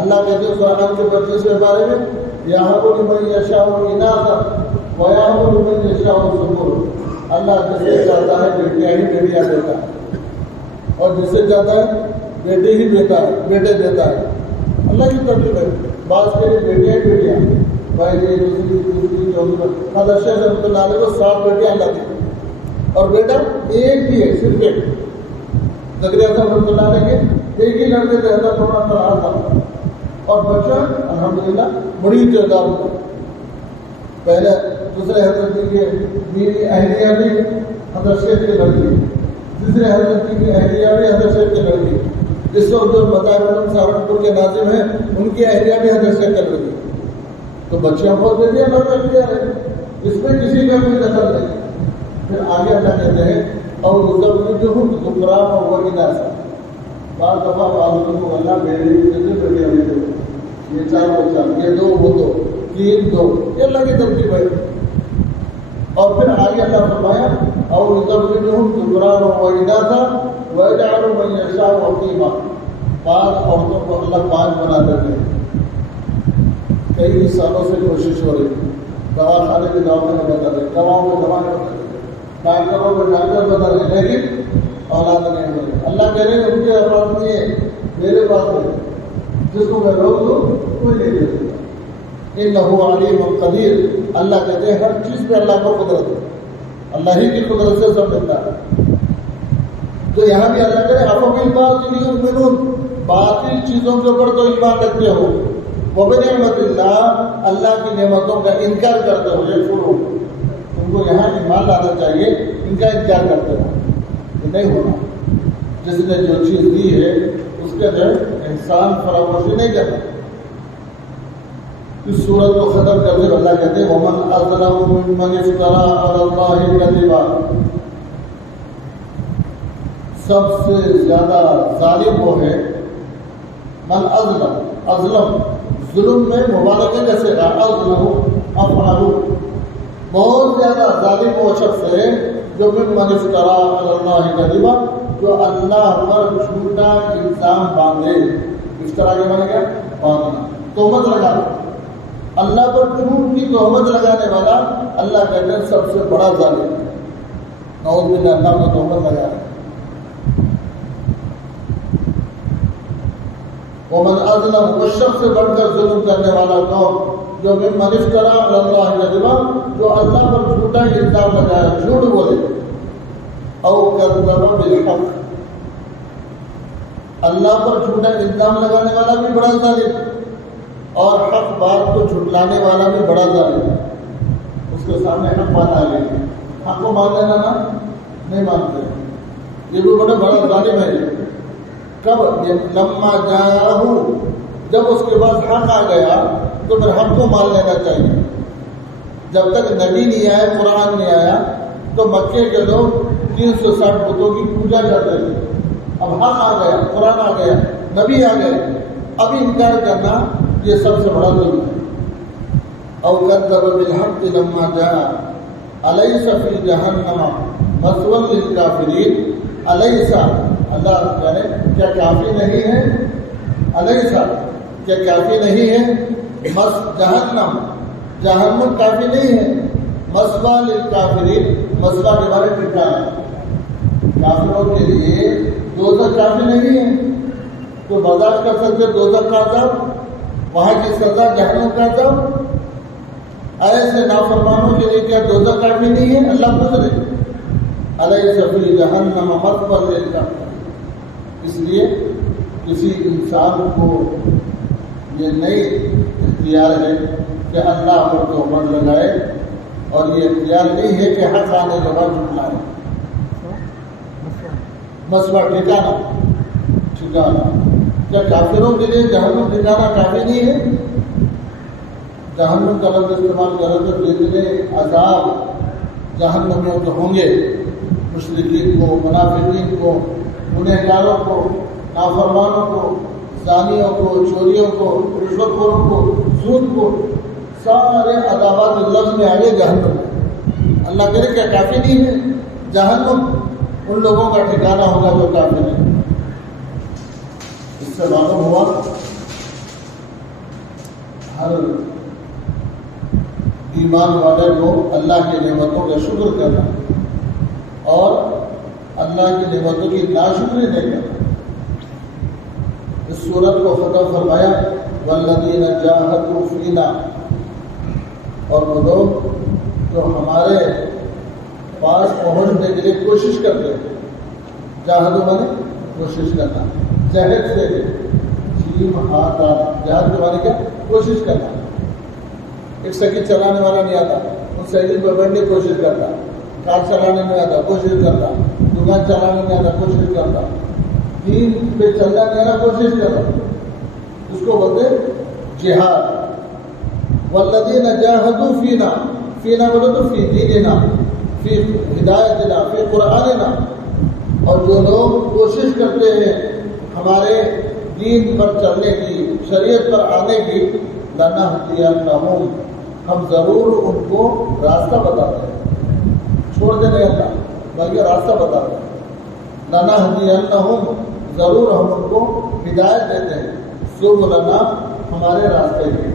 اللہ کہتے ہیں قرآن کے 25ویں بارے میں یَهَبُ لِمَن یَشَاءُ إِنَاثًا وَیَهَبُ لِمَن یَشَاءُ الذُّکُورَ. اللہ جس سے چاہتا ہے بیٹیاں ہی بیٹیاں دیتا ہے، اور جس سے چاہتا ہے بیٹے ہی دیتا ہے، بیٹے دیتا ہے. اللہ کی ترتیب ہے. بعض کے لیے بیٹیاں ہی بیٹیاں، بھائی جی دوسری چوتھی. حضرت شیخ رحمۃ اللہ علیہ کو 7 بیٹیاں اللہ دی، اور بیٹا ایک ہی ہے، صرف ایک. زکریا صاحب رحمۃ اللہ علیہ کے ایک ہی لڑکے تھے، حضرت تھوڑا طلحہ تھا، اور بچہ الحمدللہ بڑی تعداد میں. پہلے دوسرے حضرت جی کے بیوی اہلیہ بھی حضرت شیخ کی لڑکی، تیسرے حضرت جی کی اہلیہ بھی حضرت شیخ کی لڑکی. اس وقت جو مظاہر سہارنپور کے ناظم ہیں ان کی اہلیہ بھی حضرت سے کر رہی ہے، تو بچیاں بہت دیتی ہیں اللہ کا اختیار ہے، اس میں کسی کا کوئی دخل نہیں۔ پھر آگے اللہ کہتے ہیں اور ذکران و اناثا، بعض دفعہ بعض کو اللہ بیٹے یہ چار وہ چار، یہ دو وہ دو، تین دو، یہ اللہ کی ترتیب ہے۔ اور پھر آگے اللہ فرمایا اور ذکران و اناثا وَيَجْعَلُ مَن يَشَاءُ عَقِيمًا، بعض عورتوں کو اللہ 5 بنا دیتے ہیں۔ کئی سالوں سے کوشش ہو رہی، دوا خانے کے دوا میں بتا رہے، دواؤں میں دوا نہیں بتا رہے، ڈاکٹروں میں ڈاکٹر بتا رہے، لیکن اولاد نہیں ہو رہی۔ اللہ کہہ رہے ہیں ان کے اولاد نہیں ہے، میرے پاس ہے، جس کو میں روک دوں کوئی نہیں دے سکتا۔ انہ علیم قدیر، اللہ کہتے ہیں ہر چیز پہ اللہ کو قدرت ہے، اللہ ہی کی قدرت سے سب ملتا ہے۔ تو یہاں بھی اللہ کہے افبالباطل یؤمنون، باطل چیزوں کے اوپر تو ایمان رکھتے ہو، وبنعمت اللہ، اللہ کی نعمتوں کا انکار کرتے ہو، یکفرون، تم کو یہاں ایمان لانا چاہیے، ان کا انکار کرتے ہو، یہ نہیں ہونا۔ جس نے جو چیز دی ہے اس کے جو احسان فراموشی نہیں کرنا۔ اس صورت کو ختم کرتے ہوئے اللہ کہتے ہیں ومن اظلم ممن افترى علی اللہ کذبا، سب سے زیادہ ظالم وہ ہے من اظلم، اظلم ظلم میں مبالغہ کیسے کہا، اظلم افعل، بہت زیادہ ظالم وہ شخص ہے جو ممن افترى علی اللہ کذبا، جو اللہ پر جھوٹا الزام باندھے۔ افترا کے معنی کیا، باندھنا، تہمت لگانا، اللہ پر جھوٹ کی تہمت لگانے والا اللہ کہتے ہیں سب سے بڑا ظالم، نعوذ باللہ، اللہ کو تہمت لگا رہے۔ ومن اظلم، اس شخص سے بڑھ کر ظلم کرنے والا کون، جو ممن افترى علی اللہ کذبا، جو اللہ پر جھوٹا الزام لگایا، جھوٹ بولے، او کذب بالحق، اللہ پر جھوٹا الزام لگانے والا بھی بڑا ظالم، اور حق بات کو جھٹلانے والا بھی بڑا ظالم۔ اس کے سامنے حق بات آ گئی، حق کو مان لینا نا، نہیں مانتے، یہ بھی بڑا ظالم ہے۔ کب، لما جاءہ، جب اس کے پاس حق آ گیا تو پھر حق کو مان لینا چاہیے۔ جب تک نبی نہیں آیا، قرآن نہیں آیا، تو مکے کے لوگ 360 بتوں کی پوجا کرتے تھے۔ اب حق آ گیا، قرآن آ گیا، نبی آ گئے، اب انکار کرنا یہ سب سے بڑا ظلم ہے۔ او کذب بالحق لما جاء الیس فی جہنم مثوی للکافرین، الیس، اللہ کہے کیا کافی نہیں ہے، الیس کیا کافی نہیں ہے، جہنم، جہنم کافی نہیں ہے، مثوی للکافرین، مثوی کے بارے ٹھکانا، کافروں کے لیے دوزخ کافی نہیں ہے، تو برداشت کر سکتے دوزخ کا عذاب، وہاں کی سزا جہنم کا عذاب، ایسے نافرمانوں کے لیے کیا دوزخ کافی نہیں ہے؟ اللہ پوچھ رہے الیس فی جہنم مثوی للکافرین۔ اس لیے کسی انسان کو یہ نئی اختیار ہے کہ اللہ پر تہمت لگائے، اور یہ اختیار نہیں ہے کہ حق آنے کے بعد جھٹلائے۔ مسئلہ ٹھکانا، کیا کافروں کے لیے جہنم ٹھکانا کافی نہیں ہے؟ جہنم کا لفظ استعمال کرو تو جتنے عذاب جہنمیوں کے ہوں گے، مشرکین کو، منافقین کو، گنہگاروں کو، نافرمانوں کو، زانیوں کو، چوریوں کو، رشوت خوروں کو، سود کو، سارے عذابات لفظ میں آگے جہنم ہے۔ اللہ کرے کیا کافی نہیں ہے؟ جہنم ان لوگوں کا ٹھکانہ ہوگا جو کافی نہیں۔ اس سے معلوم ہوا ہر ایمان والے کو اللہ کی نعمتوں کا شکر کرنا اور اللہ کی نعمتوں کی ناشکری نہیں کرنا۔ اس صورت کو ختم فرمایا والذین جاہدوا فینا، اور وہ لوگ جو ہمارے پاس پہنچنے کے لیے کوشش کرتے ہیں، جاہدوا مانے کوشش کرنا، جہد سے جیم ہاتھ جہاد کے مانے کیا، کوشش کرنا۔ ایک سائیکل چلانے والا نہیں آتا، اس سائیکل پر بیٹھنے کی کوشش کرتا، کار چلانے نہیں آتا کوشش کرتا، دکان چلانے نہیں آتا کوشش کرتا، دین پہ چلنا کرنا کوشش کرنا، اس کو بولتے جہاد۔ والذین جاہدوا فینا، فینا بولے تو فی دیننا، فی ہدایتنا، فی قرآننا، اور جو لوگ کوشش کرتے ہیں ہمارے دین پر چلنے کی، شریعت پر آنے کی، لنہدینہم، ہم ضرور ان کو راستہ بتاتے ہیں، چھوڑ دیں اللہ بلکہ راستہ بتاتے ہیں۔ لنہدینہم، ضرور ہم ان کو ہدایت دیتے ہیں، سبلنا، ہمارے راستے کی،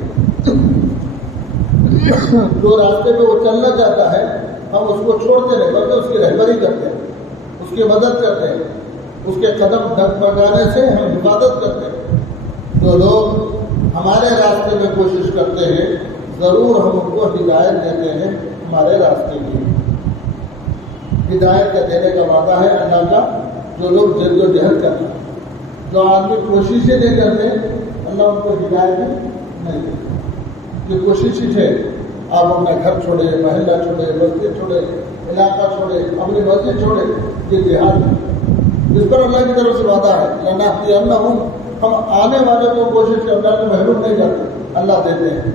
جو راستے پہ وہ چلنا چاہتا ہے ہم اس کو چھوڑتے نہیں بلکہ اس کی رہبری کرتے ہیں، اس کی مدد کرتے ہیں، اس کے قدم ڈگمگانے سے ہم حفاظت کرتے ہیں۔ جو لوگ ہمارے راستے میں کوشش کرتے ہیں ضرور ہم ان کو ہدایت دیتے ہیں ہمارے راستے کی۔ ہدایت کا دینے کا وعدہ ہے اللہ کا، جو لوگ جد و جہد کرتے ہیں، جو آدمی کوششیں نہیں کرتے اللہ ان کو ہدایت نہیں دیتے۔ یہ کوشش ہے، آپ اپنا گھر چھوڑے، محلہ چھوڑے، بستی چھوڑے، علاقہ چھوڑے، اپنی مسجد چھوڑے، یہ جہاد ہے جس پر اللہ کی طرف سے وعدہ ہے۔ لنہدینہم، ہم آنے والے کو کوشش کرنے میں محروم نہیں کرتے، اللہ دیتے ہیں۔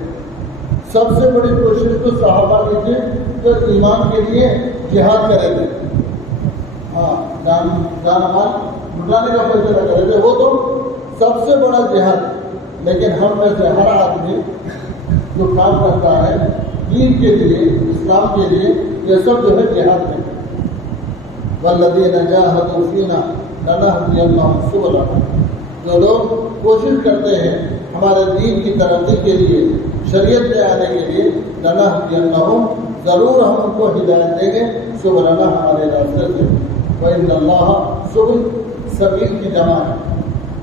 سب سے بڑی کوشش تو صحابہ کی تھی جو ایمان کے لیے جہاد کرے تھے، جان مال لٹانے کا فیصلہ کرے تھے، وہ تو سب سے بڑا جہاد۔ لیکن ہم میں سے ہر آدمی جو کام کرتا ہے دین کے لیے، اسلام کے لیے، یہ سب جو ہے جہاد ہے۔ والذین جاہدوا فینا لنہدینہم سبلنا، جو لوگ کوشش کرتے ہیں ہمارے دین کی ترقی کے لیے، شریعت میں آنے کے لیے، لنہدینہم، ضرور ہم ان کو ہدایت دیں گے، سبلنا، ہمارے راستے سے۔ وَإِنَّ اللَّهَ، سبل سبیل کی جمع ہے،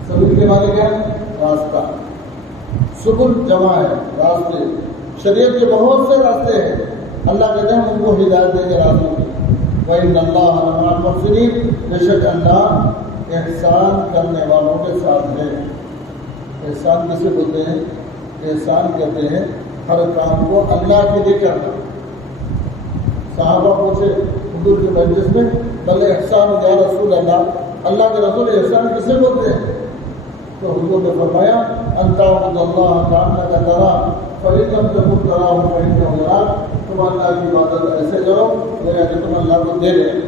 سبیل کے معنی کیا ہے؟ راستہ، سبل جمع ہے راستے، شریعت کے بہت سے راستے ہیں، اللہ کہتے ہیں ہم ان کو ہدایت دیں گے راستوں کی۔ وَإِنَّ اللَّهَ لَمَعَ الْمُحْسِنِينَ، بے شک اللہ احسان کرنے والوں کے ساتھ ہے۔ احسان کسے بولتے ہیں؟ احسان کہتے ہیں ہر کام کو اللہ کے لیے کرنا۔ صحابہ پوچھے حضور کے مجلس میں، بلے احسان یا رسول اللہ، اللہ کے رسول احسان کسے بولتے ہیں؟ تو حضور نے فرمایا ان تعبد اللہ کأنک تراہ فإن لم تکن تراہ فإنہ یراک، تم اللہ کی عبادت ایسے کرو گویا کہ تم اللہ کو دیکھ رہے۔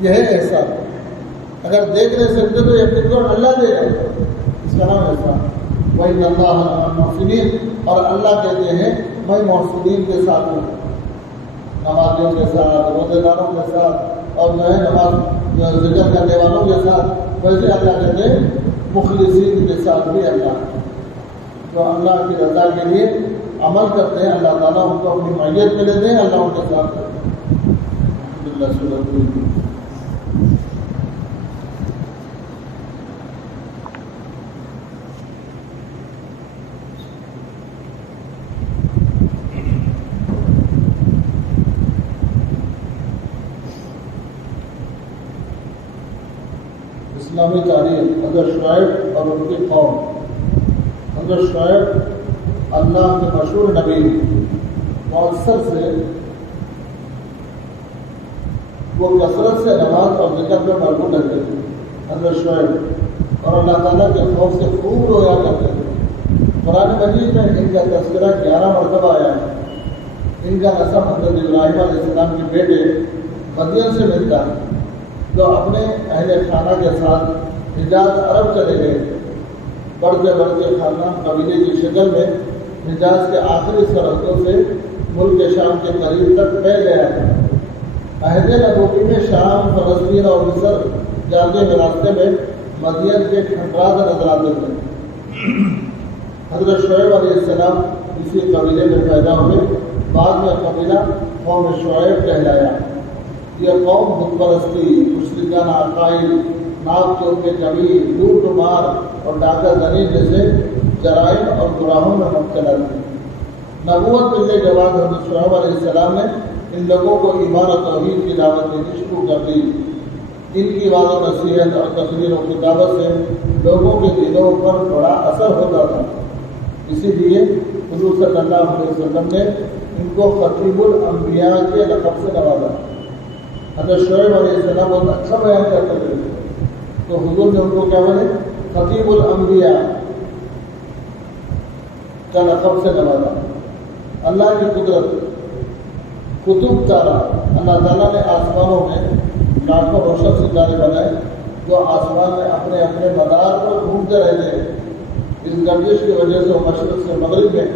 یہ ہے احسان، اگر دیکھ نہیں سکتے تو یقین کرو اللہ دے رہا، اس کا نام احسان۔ وَإِنَّ اللَّهَ لَمَعَ الْمُحْسِنِينَ، اور اللہ کہتے ہیں میں محسنین کے ساتھ ہوں، نمازیوں کے ساتھ، روزے داروں کے ساتھ، اور جو ہے نماز ذکر کرنے والوں کے ساتھ، ویسے اللہ کہتے ہیں مخلصین کے ساتھ بھی اللہ، جو اللہ کی رضا کے لیے عمل کرتے ہیں، اللہ تعالیٰ ان کو اپنی معیت میں لیتے ہیں، اللہ ان کے ساتھ کرتے ہیں۔ الحمدللہ سورۃ اسلامی تاریخ۔ حضرت شعیب اور ان کی قوم۔ حضرت شعیب اللہ کے مشہور نبی، مؤثر سے وہ کثرت سے نماز اور ذکر پہ مربوط رہتے تھے حضرت شعیب، اور اللہ تعالیٰ کے خوف سے خوب رویا کرتے تھے۔ قرآن مجید میں ان کا تذکرہ 11 مرتبہ آیا ہے۔ ان کا نسب حضرت ابراہیم علیہ السلام کے بیٹے مدین سے ملتا ہے، جو اپنے اہل خانہ کے ساتھ حجاز عرب چلے گئے، بڑھتے بڑھتے خاندان قبیلے کی شکل میں حجاز کے آخری سرحدوں سے ملک شام کے قریب تک پھیل گیا ہے۔ عہد نبوی میں شام، فلسطین اور مصر جاتے ہوئے راستے میں مدین کے کھنڈرات نظر آتے تھے۔ حضرت شعیب علیہ السلام اسی قبیلے میں پیدا ہوئے، بعد میں قبیلہ قوم شعیب کہلایا۔ یہ قوم بت پرستی، مشرکانہ عقائد، ناک چور کے کمی، لوٹ و مار اور ڈاکہ زنی جیسے جرائم اور گناہوں میں مبتلا تھی۔ نبوت ملنے کے بعد حضرت شعیب علیہ السلام نے ان لوگوں کو ایمان اور توحید کی دعوت دینی شروع کر دی۔ ان کی واضح و نصیحت اور تقریر و کتابت سے لوگوں کے دلوں پر بڑا اثر ہوتا تھا، اسی لیے حضور صلی اللہ علیہ وسلم نے ان کو خطیب الانبیاء کے لقب سے نوازا۔ حضرت شعیب علیہ السلام بہت اچھا بیان کرتے تھے، تو حضور نے ان کو کیا بنے خطیب الانبیاء کا لقب سے نوازا۔ اللہ کی قدرت، قطب تارا، اللہ تعالیٰ نے آسمانوں میں لاکھوں روشن ستارے بنائے جو آسمان میں اپنے اپنے مدار پر گھومتے رہتے ہیں۔ اس گردش کی وجہ سے وہ مشرق سے مغرب میں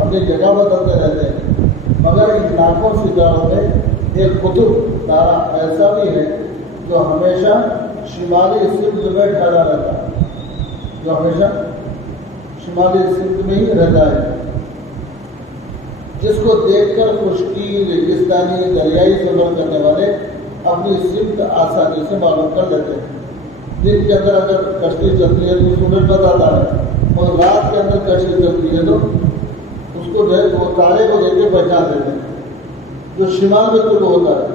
اپنی جگہ بدلتے رہتے ہیں، مگر ان لاکھوں ستاروں میں ایک قطب تارا ایسا بھی ہے جو ہمیشہ شمالی سمت میں ٹھہرا رہتا ہے، جو ہمیشہ شمالی سمت میں ہی رہتا ہے، جس کو دیکھ کر خشکی، ریگستانی، دریائی سفر کرنے والے اپنی سمت آسانی سے معلوم کر لیتے ہیں۔ دن کے اندر اگر کشتی چلتی ہے تو سورج بتاتا ہے، اور رات کے اندر کشتی چلتی ہے تو اس کو جو ہے وہ تارے کو دیکھ کے پہچان دیتے ہیں جو شمال میں طلوع ہوتا ہے،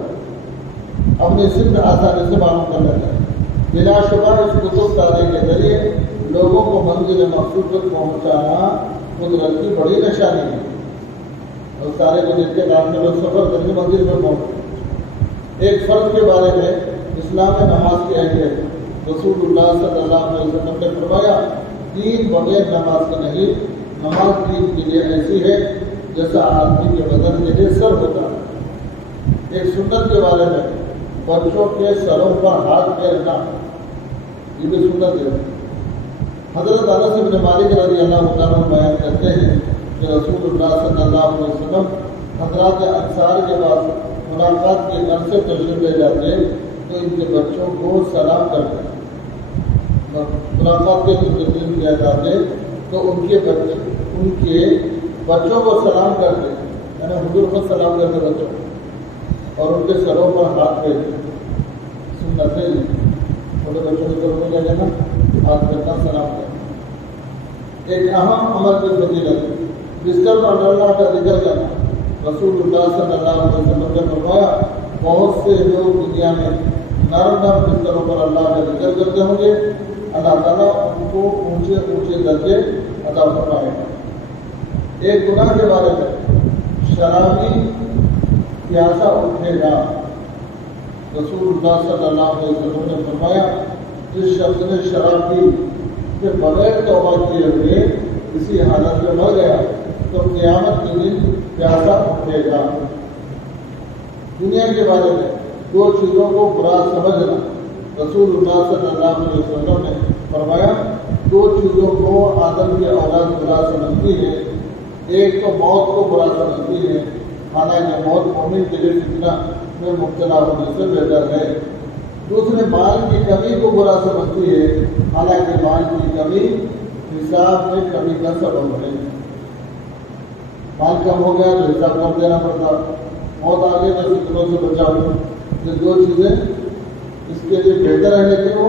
اپنی سمت آسانی سے معلوم کر لیتے ہیں۔ بلا شبہ اس قطب تارے کے ذریعے لوگوں کو منزل مقصود تک پہنچانا قدرت کی بڑی نشانی ہے، اور تارے کو دیکھ کے رات میں لوگ سفر کر کے منزل پر پہنچتے۔ ایک فرض کے بارے میں اسلام میں نماز کی اہمیت، رسول اللہ صلی اللہ علیہ وسلم نے فرمایا دین بغیر نماز کے نہیں، نماز دین کے لیے ایسی ہے جیسا آدمی کے بدن کے لیے سر ہوتا ہے۔ ایک سنت کے بارے میں بچوں کے سروں پر ہاتھ پھیرنا، یہ بھی سنت ہے۔ حضرت انس بن مالک رضی اللہ تعالیٰ بیان کرتے ہیں کہ رسول اللہ صلی اللہ علیہ وسلم حضرات انصار کے پاس ملاقات کے گھر سے تشریف لے جاتے تو ان کے بچوں کو سلام کرتے، ملاقات کے دن کیا جاتے تو ان کے بچوں کو سلام کرتے، یعنی حضور کو سلام کرتے بچوں کو، اور ان کے سروں پر ہاتھ پھیرتے۔ سنت ہے، چھوٹے بچوں کے سروں کو کیا کہنا، ہاتھ پھیرنا، سلام کرنا۔ ایک اہم عمل کی فضیلت بستر پر اللہ کا ذکر کرنا، رسول اللہ صلی اللہ علیہ وسلم نے فرمایا بہت سے لوگ دنیا میں نرم نرم بستروں پر اللہ کا ذکر کرتے ہوں گے، اللہ تعالیٰ ان کو اونچے اونچے درجے عطا فرمائے گا۔ ایک گناہ کے بارے میں شرابی پیاسا اٹھے گا، رسول اللہ صلی اللہ علیہ وسلم نے فرمایا جس شخص نے شراب پی کے بغیر توبہ کیے ہوئے اسی حالت میں مر گیا تو قیامت کے دن پیاسا اٹھے گا۔ دنیا کے بارے میں دو چیزوں کو برا سمجھنا، رسول اللہ صلی اللہ علیہ وسلم نے فرمایا دو چیزوں کو آدم کی اولاد برا سمجھتی ہے، ایک تو موت کو برا سمجھتی ہے، حالانکہ موت مومن کے لیے فتنہ میں مبتلا ہونے سے بہتر ہے۔ دوسرے مال کی کمی کو برا سمجھتی ہے، حالانکہ مال کی کمی حساب میں کمی کا سبب ہے۔ مال کم ہو گیا تو حساب کم دینا پڑتا، موت آ گئی تو فتنوں سے بچاؤ۔ یہ دو چیزیں اس کے لیے بہتر ہے، لیکن وہ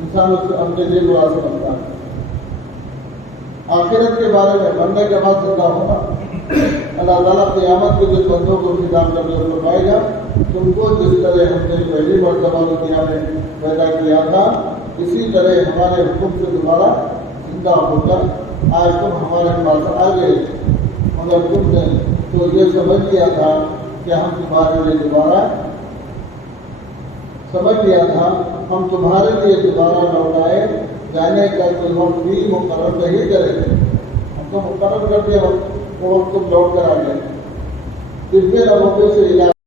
انسان اس کو اپنے لیے برا سمجھتا ہے۔ آخرت کے بارے میں مرنے کے بعد زندہ ہونا، اللہ تعالیٰ قیامت کے جو بندوں کو خطاب کر کے فرمائے گا تم کو جس طرح ہم نے پہلی مرتبہ دنیا میں پیدا کیا تھا اسی طرح ہمارے حکم سے دوبارہ زندہ ہو کر آج تم ہمارے پاس آ گئے، مگر تم نے تو یہ سمجھ لیا تھا کہ ہم تمہارے لیے دوبارہ لوٹائے جانے کا کوئی وقت بھی مقرر نہیں کریں گے، ہم تو مقرر کر دیا وقت، وہ وقت تم لوٹ کر آ گئے۔ طب نبوی سے علاج